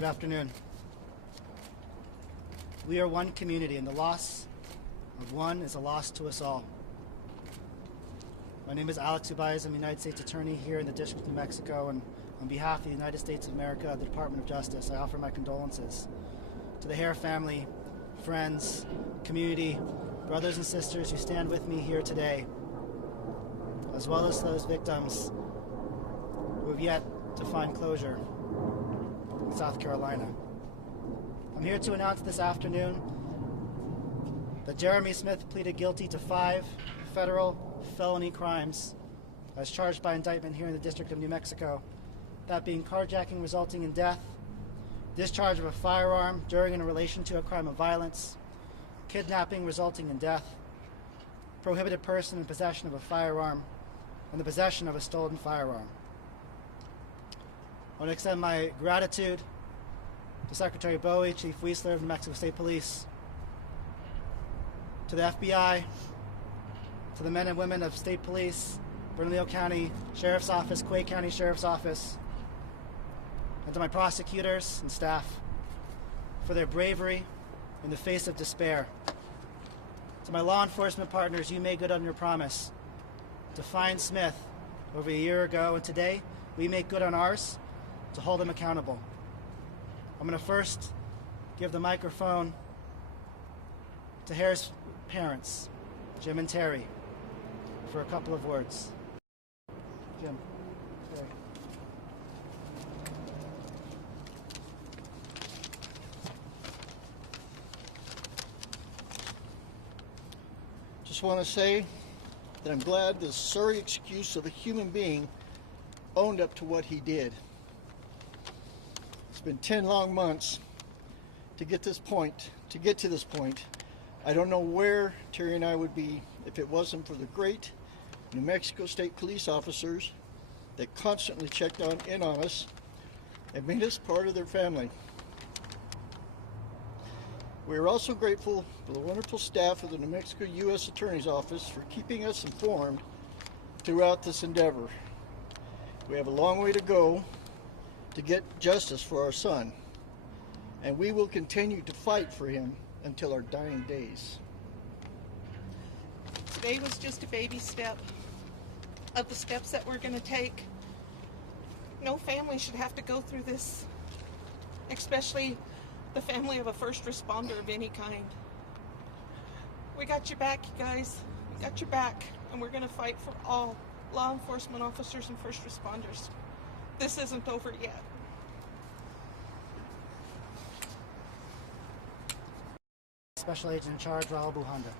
Good afternoon. We are one community, and the loss of one is a loss to us all. My name is Alex Ubaiz. I'm a United States Attorney here in the District of New Mexico, and on behalf of the United States of America, the Department of Justice, I offer my condolences to the Hare family, friends, community, brothers and sisters who stand with me here today, as well as those victims who have yet to find closure in South Carolina. I'm here to announce this afternoon that Jeremy Smith pleaded guilty to 5 federal felony crimes as charged by indictment here in the District of New Mexico, that being carjacking resulting in death, discharge of a firearm during and in relation to a crime of violence, kidnapping resulting in death, prohibited person in possession of a firearm, and the possession of a stolen firearm. I want to extend my gratitude to Secretary Bowie, Chief Weisler of New Mexico State Police, to the FBI, to the men and women of State Police, Bernalillo County Sheriff's Office, Quay County Sheriff's Office, and to my prosecutors and staff for their bravery in the face of despair. To my law enforcement partners, you made good on your promise to find Smith over a year ago, and today we make good on ours to hold him accountable. I'm going to first give the microphone to Hare's parents, Jim and Terry, for a couple of words. Jim, Terry. Just want to say that I'm glad the sorry excuse of a human being owned up to what he did. It's been 10 long months to get to this point. I don't know where Terry and I would be if it wasn't for the great New Mexico State police officers that constantly checked in on us and made us part of their family. We are also grateful for the wonderful staff of the New Mexico U.S. Attorney's Office for keeping us informed throughout this endeavor. We have a long way to go to get justice for our son, and we will continue to fight for him until our dying days. Today was just a baby step of the steps that we're going to take. No family should have to go through this, especially the family of a first responder of any kind. We got your back, you guys. We got your back, and we're going to fight for all law enforcement officers and first responders. This isn't over yet. Special Agent in Charge, Raul Buhanda.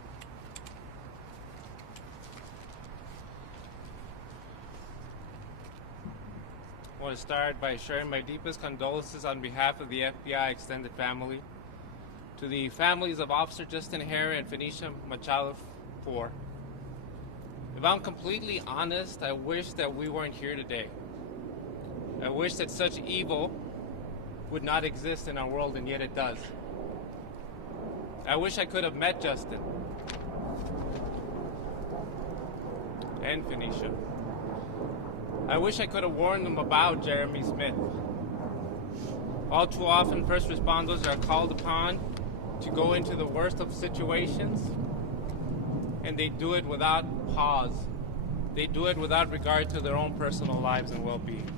I want to start by sharing my deepest condolences on behalf of the FBI extended family to the families of Officer Justin Hare and Phoenicia Machado IV. If I'm completely honest, I wish that we weren't here today. I wish that such evil would not exist in our world, and yet it does. I wish I could have met Justin and Phoenicia. I wish I could have warned them about Jeremy Smith. All too often, first responders are called upon to go into the worst of situations, and they do it without pause. They do it without regard to their own personal lives and well-being.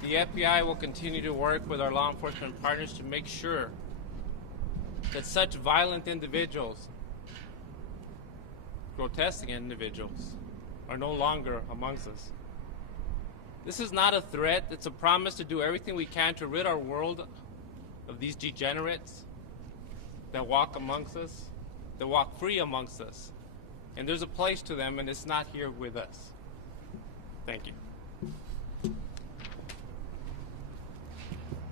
The FBI will continue to work with our law enforcement partners to make sure that such violent individuals, grotesque individuals, are no longer amongst us. This is not a threat. It's a promise to do everything we can to rid our world of these degenerates that walk amongst us, that walk free amongst us. And there's a place to them, and it's not here with us. Thank you.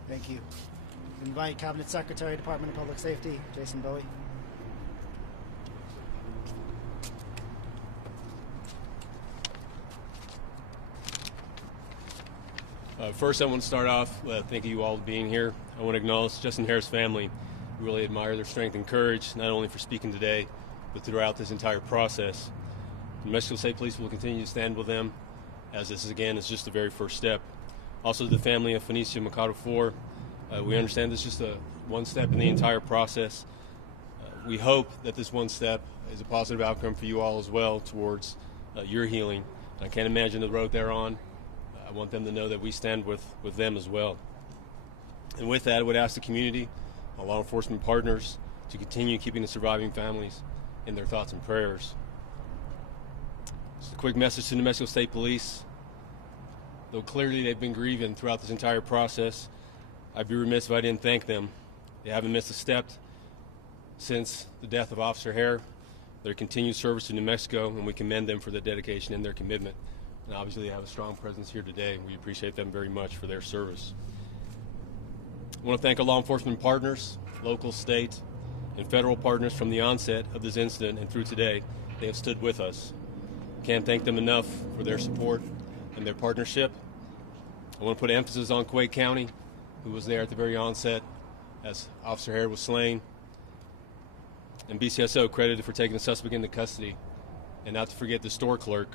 Thank you. Invite Cabinet Secretary, Department of Public Safety, Jason Bowie. First, I want to start off thanking you all for being here. I want to acknowledge Justin Hare's family. We really admire their strength and courage, not only for speaking today, but throughout this entire process. New Mexico State Police will continue to stand with them, as this, again, is just the very first step. Also to the family of Phoenicia Machado IV. We understand this is just one step in the entire process. We hope that this one step is a positive outcome for you all as well towards your healing. I can't imagine the road they're on. I want them to know that we stand with them as well. And with that, I would ask the community, our law enforcement partners, to continue keeping the surviving families in their thoughts and prayers. Just a quick message to New Mexico State Police. Though clearly they've been grieving throughout this entire process, I'd be remiss if I didn't thank them. They haven't missed a step since the death of Officer Hare. Their continued service to New Mexico, and we commend them for their dedication and their commitment. And obviously they have a strong presence here today. We appreciate them very much for their service. I want to thank our law enforcement partners, local, state, and federal partners from the onset of this incident and through today. They have stood with us. Can't thank them enough for their support and their partnership. I want to put emphasis on Quake County, who was there at the very onset as Officer Hare was slain, and BCSO credited for taking the suspect into custody, and not to forget the store clerk,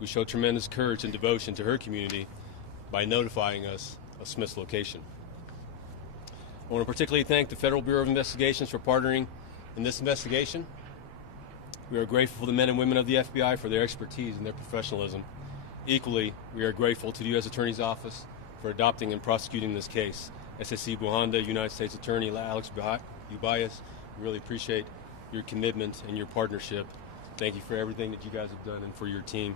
who showed tremendous courage and devotion to her community by notifying us of Smith's location. I want to particularly thank the Federal Bureau of Investigations for partnering in this investigation. We are grateful for the men and women of the FBI for their expertise and their professionalism. Equally, we are grateful to the U.S. Attorney's Office for adopting and prosecuting this case. SSC Buhanda, United States Attorney Alex Ubayas, we really appreciate your commitment and your partnership. Thank you for everything that you guys have done and for your team.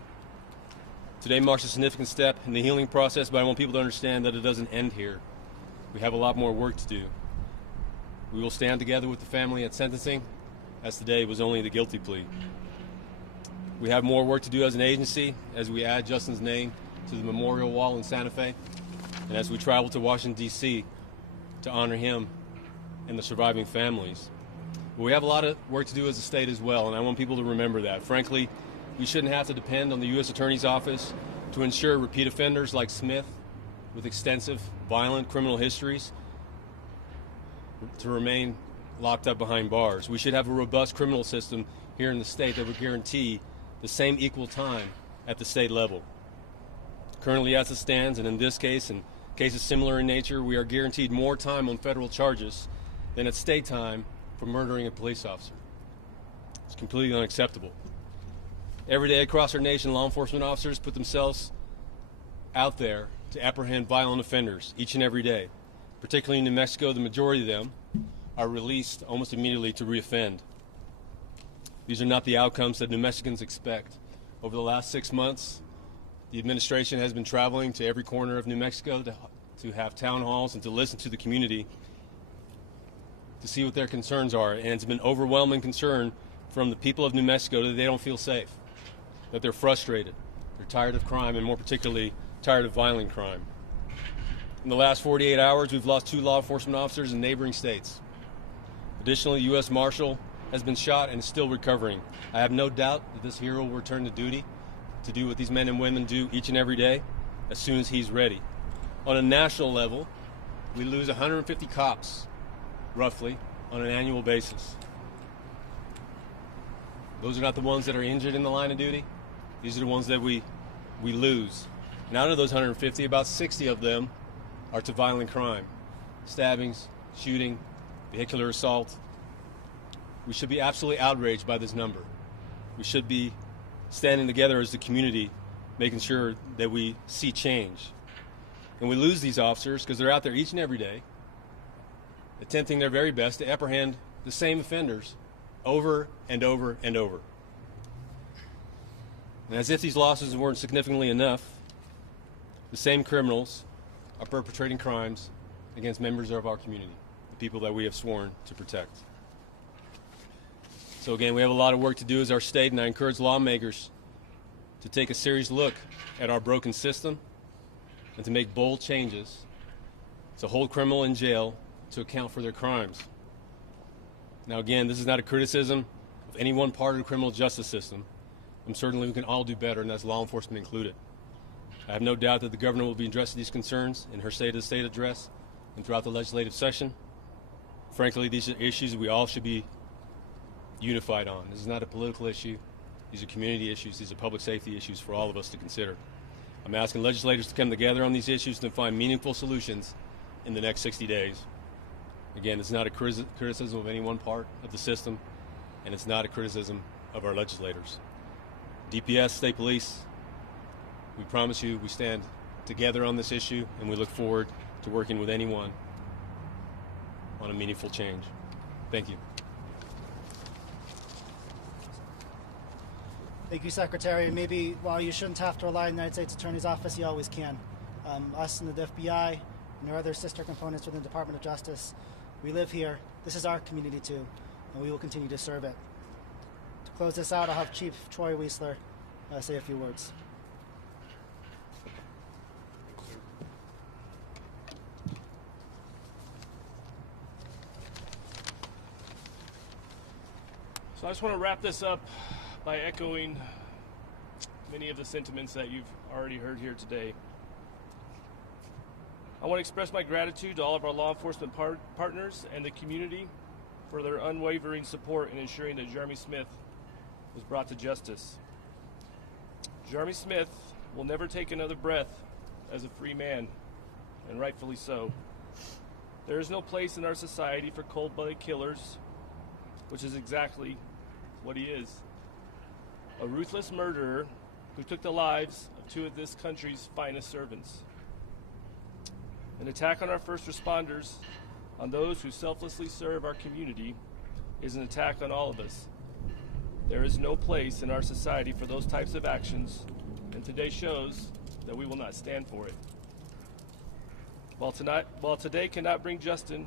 Today marks a significant step in the healing process, but I want people to understand that it doesn't end here. We have a lot more work to do. We will stand together with the family at sentencing, as today was only the guilty plea. We have more work to do as an agency as we add Justin's name to the memorial wall in Santa Fe, and as we travel to Washington, D.C. to honor him and the surviving families. But we have a lot of work to do as a state as well, and I want people to remember that. Frankly, we shouldn't have to depend on the U.S. Attorney's Office to ensure repeat offenders like Smith with extensive violent criminal histories to remain locked up behind bars. We should have a robust criminal system here in the state that would guarantee the same equal time at the state level. Currently, as it stands, and in this case and cases similar in nature, we are guaranteed more time on federal charges than at state time for murdering a police officer. It's completely unacceptable. Every day across our nation, law enforcement officers put themselves out there to apprehend violent offenders each and every day. Particularly in New Mexico, the majority of them are released almost immediately to reoffend. These are not the outcomes that New Mexicans expect. Over the last 6 months, the administration has been traveling to every corner of New Mexico to have town halls and to listen to the community to see what their concerns are. And it's been overwhelming concern from the people of New Mexico that they don't feel safe, that they're frustrated, they're tired of crime, and more particularly, tired of violent crime. In the last 48 hours, we've lost 2 law enforcement officers in neighboring states. Additionally, the U.S. Marshal has been shot and is still recovering. I have no doubt that this hero will return to duty to do what these men and women do each and every day as soon as he's ready. On a national level, we lose 150 cops, roughly, on an annual basis. Those are not the ones that are injured in the line of duty. These are the ones that we lose. And out of those 150, about 60 of them are to violent crime. Stabbings, shooting, vehicular assault. We should be absolutely outraged by this number. We should be standing together as the community, making sure that we see change. And we lose these officers because they're out there each and every day, attempting their very best to apprehend the same offenders over and over and over. And as if these losses weren't significantly enough, the same criminals are perpetrating crimes against members of our community, the people that we have sworn to protect. So again, we have a lot of work to do as our state, and I encourage lawmakers to take a serious look at our broken system and to make bold changes to hold criminals in jail to account for their crimes. Now again, this is not a criticism of any one part of the criminal justice system. I'm certain we can all do better, and that's law enforcement included. I have no doubt that the governor will be addressing these concerns in her State of the State address and throughout the legislative session. Frankly, these are issues we all should be unified on. This is not a political issue. These are community issues. These are public safety issues for all of us to consider. I'm asking legislators to come together on these issues and find meaningful solutions in the next 60 days. Again, it's not a criticism of any one part of the system, and it's not a criticism of our legislators. DPS, State Police, we promise you we stand together on this issue, and we look forward to working with anyone on a meaningful change. Thank you. Thank you, Secretary. Maybe while you shouldn't have to rely on the United States Attorney's Office, you always can. Us and the FBI and our other sister components within the Department of Justice, we live here. This is our community too, and we will continue to serve it. To close this out, I'll have Chief Troy Weisler say a few words. So I just want to wrap this up by echoing many of the sentiments that you've already heard here today. I want to express my gratitude to all of our law enforcement partners and the community for their unwavering support in ensuring that Jeremy Smith was brought to justice. Jeremy Smith will never take another breath as a free man, and rightfully so. There is no place in our society for cold-blooded killers, which is exactly what he is. A ruthless murderer who took the lives of two of this country's finest servants. An attack on our first responders, on those who selflessly serve our community, is an attack on all of us. There is no place in our society for those types of actions, and today shows that we will not stand for it. While today cannot bring Justin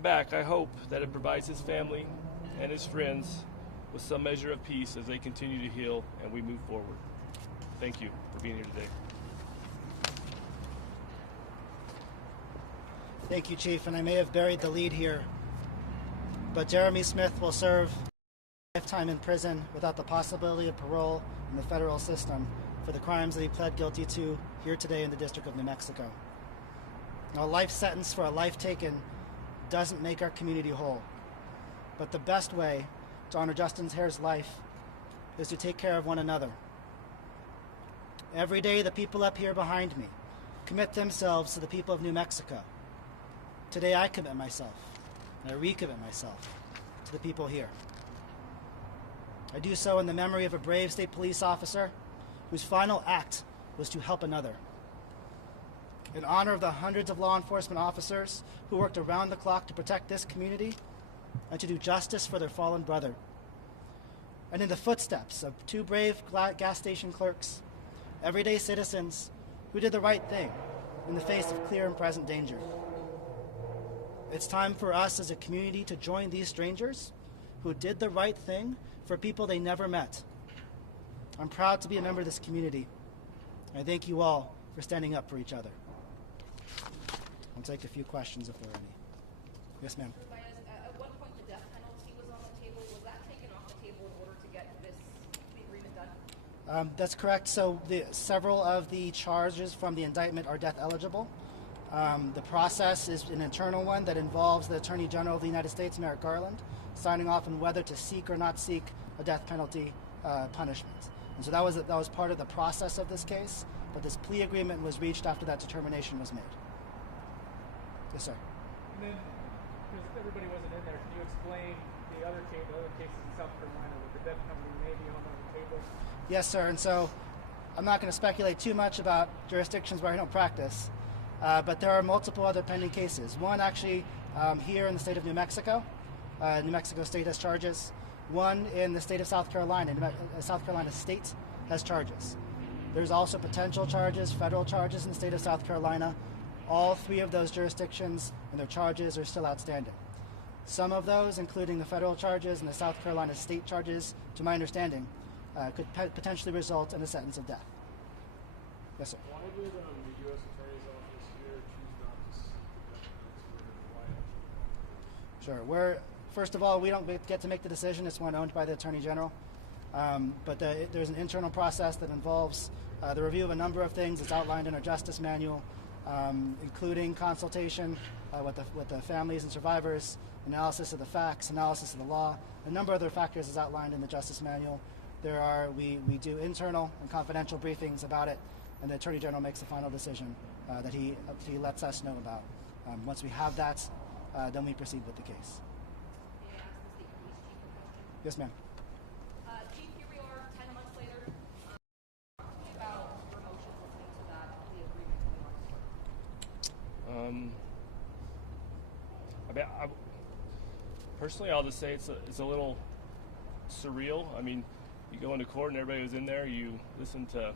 back, I hope that it provides his family and his friends with some measure of peace as they continue to heal and we move forward. Thank you for being here today. Thank you, Chief, and I may have buried the lead here, but Jeremy Smith will serve a lifetime in prison without the possibility of parole in the federal system for the crimes that he pled guilty to here today in the District of New Mexico. Now, a life sentence for a life taken doesn't make our community whole, but the best way to honor Justin Hare's life is to take care of one another. Every day, the people up here behind me commit themselves to the people of New Mexico. Today, I commit myself, and I recommit myself to the people here. I do so in the memory of a brave state police officer whose final act was to help another. In honor of the hundreds of law enforcement officers who worked around the clock to protect this community and to do justice for their fallen brother. And in the footsteps of two brave gas station clerks, everyday citizens who did the right thing in the face of clear and present danger. It's time for us as a community to join these strangers who did the right thing for people they never met. I'm proud to be a member of this community. I thank you all for standing up for each other. I'll take a few questions if there are any. Yes, ma'am. At what point the death penalty was on the table? Was that taken off the table in order to get this agreement done? That's correct. So several of the charges from the indictment are death eligible. The process is an internal one that involves the Attorney General of the United States, Merrick Garland, signing off on whether to seek or not seek a death penalty punishment. And so that was part of the process of this case, but this plea agreement was reached after that determination was made. Yes, sir. And then, because everybody wasn't in there, can you explain the other cases in South Carolina with the death penalty maybe on the table? Yes, sir. And so I'm not going to speculate too much about jurisdictions where I don't practice, but there are multiple other pending cases. One actually here in the state of New Mexico. New Mexico State has charges. One in the state of South Carolina. South Carolina State has charges. There's also potential charges, federal charges in the state of South Carolina. All three of those jurisdictions and their charges are still outstanding. Some of those, including the federal charges and the South Carolina state charges, to my understanding, could potentially result in a sentence of death. Yes, sir. Why did the U.S. Attorney's Office here choose not to seek the death penalty? Sure. First of all, we don't get to make the decision. It's one owned by the Attorney General. But there's an internal process that involves the review of a number of things. It's outlined in our Justice Manual, including consultation with the families and survivors, analysis of the facts, analysis of the law. A number of other factors is outlined in the Justice Manual. we do internal and confidential briefings about it, and the Attorney General makes the final decision that he lets us know about. Once we have that, then we proceed with the case. May I ask the state police chief a question? Yes, ma'am. Chief, here we are 10 months later. Talk to me about your emotions listening to that plea agreement coming on. Personally, I'll just say it's a little surreal. I mean, you go into court and everybody was in there. You listen to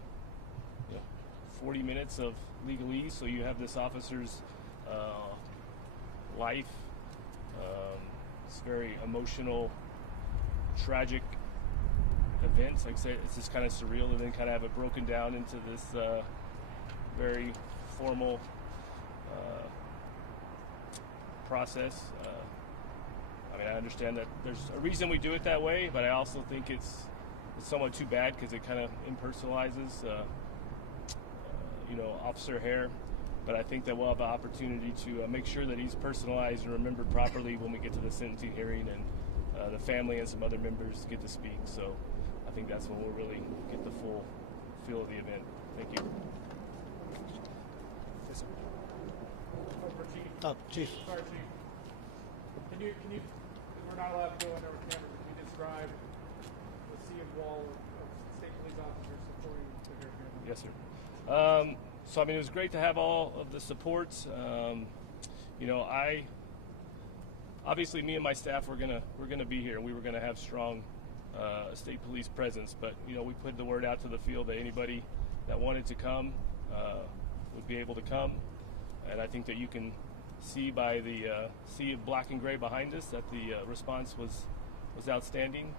40 minutes of legalese, so you have this officer's life. It's very emotional, tragic events. Like I said, it's just kind of surreal, and then kind of have it broken down into this very formal process. I mean, I understand that there's a reason we do it that way, but I also think it's somewhat too bad because it kind of impersonalizes, Officer Hare. But I think that we'll have the opportunity to make sure that he's personalized and remembered properly when we get to the sentencing hearing, and the family and some other members get to speak. So I think that's when we'll really get the full feel of the event. Thank you. Yes, sir. Over, Chief. Oh, Chief. Sorry, Chief. Can you, because we're not allowed to go in there with cameras, can you describe the sea and wall of state police officers supporting the Hare family? Yes, sir. So I mean, it was great to have all of the supports. Obviously me and my staff were gonna be here, and we were gonna have strong state police presence. But we put the word out to the field that anybody that wanted to come would be able to come, and I think that you can see by the sea of black and gray behind us that the response was outstanding.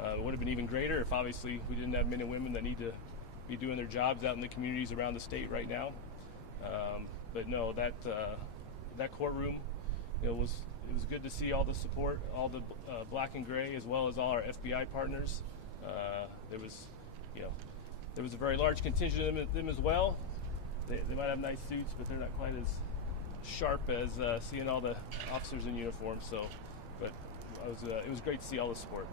It would have been even greater if obviously we didn't have men and women that need to be doing their jobs out in the communities around the state right now. But no, that courtroom, it was good to see all the support, all the black and gray, as well as all our FBI partners. There was a very large contingent of them as well. They might have nice suits, but they're not quite as sharp as seeing all the officers in uniform. So, but it was great to see all the support.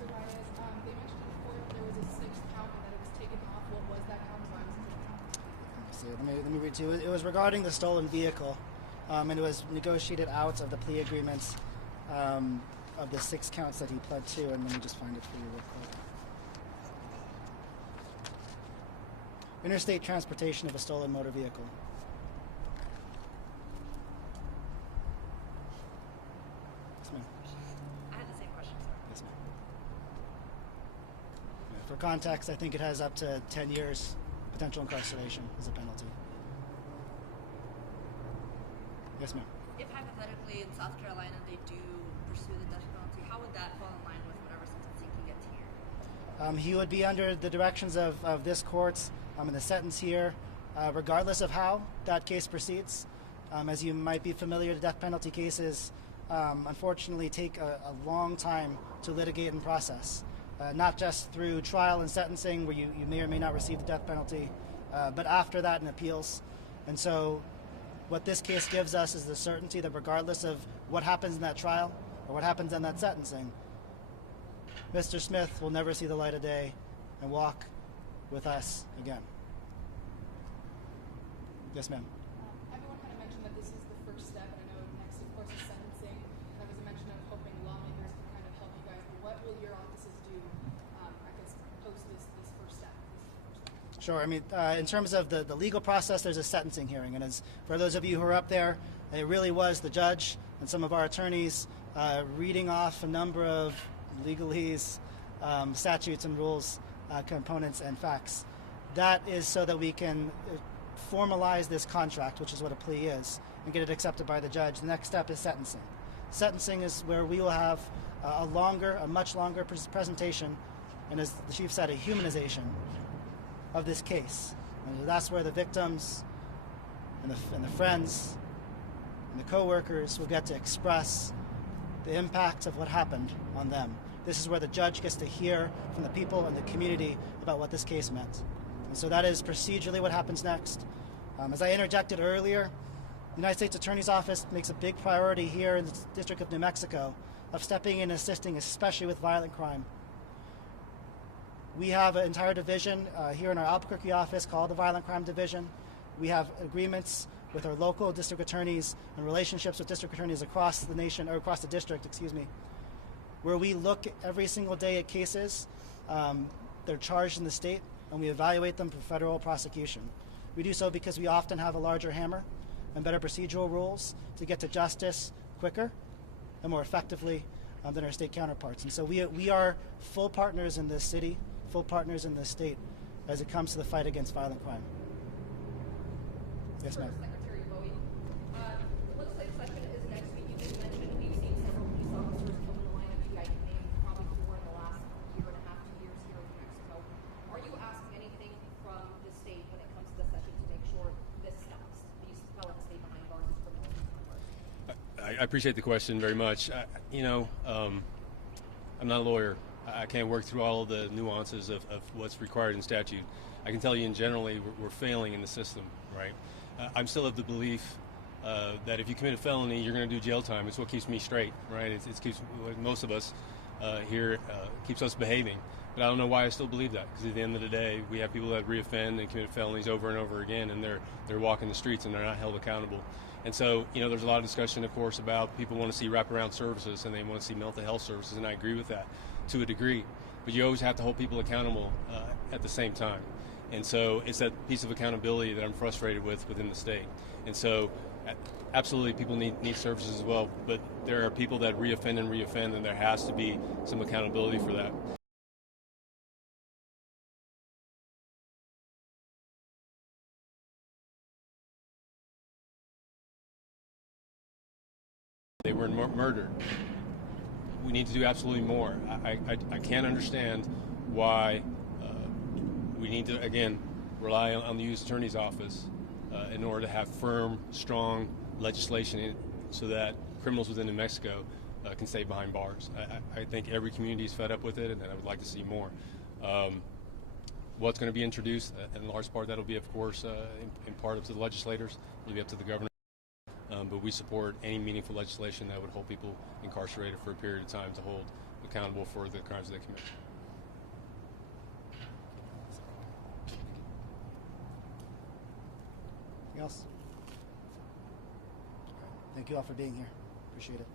Mr. Baez, they mentioned before that there was a sixth count and that it was taken off. What was that count? Why was it taken off? Let me read to you. It was regarding the stolen vehicle, and it was negotiated out of the plea agreements of the 6 counts that he pled to. And let me just find it for you real quick. Interstate transportation of a stolen motor vehicle. Yes, ma'am. I had the same question, sir. Yes, ma'am. Yeah, for context, I think it has up to 10 years potential incarceration as a penalty. Yes, ma'am. If hypothetically in South Carolina they do pursue the death penalty, how would that fall in line with whatever sentencing he gets here? He would be under the directions of this court in the sentence here, regardless of how that case proceeds. As you might be familiar, the death penalty cases unfortunately take a long time to litigate and process. Not just through trial and sentencing, where you may or may not receive the death penalty, but after that in appeals. And so what this case gives us is the certainty that regardless of what happens in that trial or what happens in that sentencing, Mr. Smith will never see the light of day and walk with us again. Yes, ma'am. Everyone kind of mentioned that this is the first step, and I know next, of course, is sentencing. And there was a mention of hoping lawmakers can kind of help you guys. But what will your offices do, post this first step? Sure. I mean, in terms of the legal process, there's a sentencing hearing. And as for those of you who are up there, it really was the judge and some of our attorneys reading off a number of legalese, statutes and rules, components and facts. That is so that we can formalize this contract, which is what a plea is, and get it accepted by the judge. The next step is sentencing. Sentencing is where we will have a much longer presentation, and as the chief said, a humanization of this case. And that's where the victims and the friends and the co-workers will get to express the impact of what happened on them. This is where the judge gets to hear from the people and the community about what this case meant. And so that is procedurally what happens next. As I interjected earlier, the United States Attorney's Office makes a big priority here in the District of New Mexico of stepping in and assisting, especially with violent crime. We have an entire division here in our Albuquerque office called the Violent Crime Division. We have agreements with our local district attorneys and relationships with district attorneys across the nation, or across the district, where we look every single day at cases that are charged in the state, and we evaluate them for federal prosecution. We do so because we often have a larger hammer and better procedural rules to get to justice quicker and more effectively than our state counterparts. And so we are full partners in this city, full partners in this state as it comes to the fight against violent crime. Yes, ma'am. Secretary Bowie, legislative session is next week. You did mention we've seen several police officers come in the line of duty. I can name probably 4 in the last year and a half, 2 years here in New Mexico. Are you asking anything from the state when it comes to the session to make sure this stops? These felons stay behind bars, these criminals behind bars? I appreciate the question very much. I'm not a lawyer. I can't work through all of the nuances of what's required in statute. I can tell you in generally we're failing in the system, right? I'm still of the belief that if you commit a felony, you're going to do jail time. It's what keeps me straight, right? It keeps most of us here, keeps us behaving. But I don't know why I still believe that, because at the end of the day, we have people that reoffend and commit felonies over and over again, and they're walking the streets and they're not held accountable. And so, there's a lot of discussion, of course, about people want to see wraparound services and they want to see mental health services, and I agree with that to a degree. But you always have to hold people accountable at the same time. And so it's that piece of accountability that I'm frustrated with within the state. And so absolutely people need services as well, but there are people that reoffend, and there has to be some accountability for that. They were murdered. We need to do absolutely more. I can't understand why we need to, again, rely on the U.S. Attorney's Office in order to have firm, strong legislation so that criminals within New Mexico can stay behind bars. I think every community is fed up with it, and I would like to see more. What's going to be introduced, in large part, that'll be, of course, in part up to the legislators. It'll be up to the governor. But we support any meaningful legislation that would hold people incarcerated for a period of time to hold accountable for the crimes they commit. Anything else? Thank you all for being here. Appreciate it.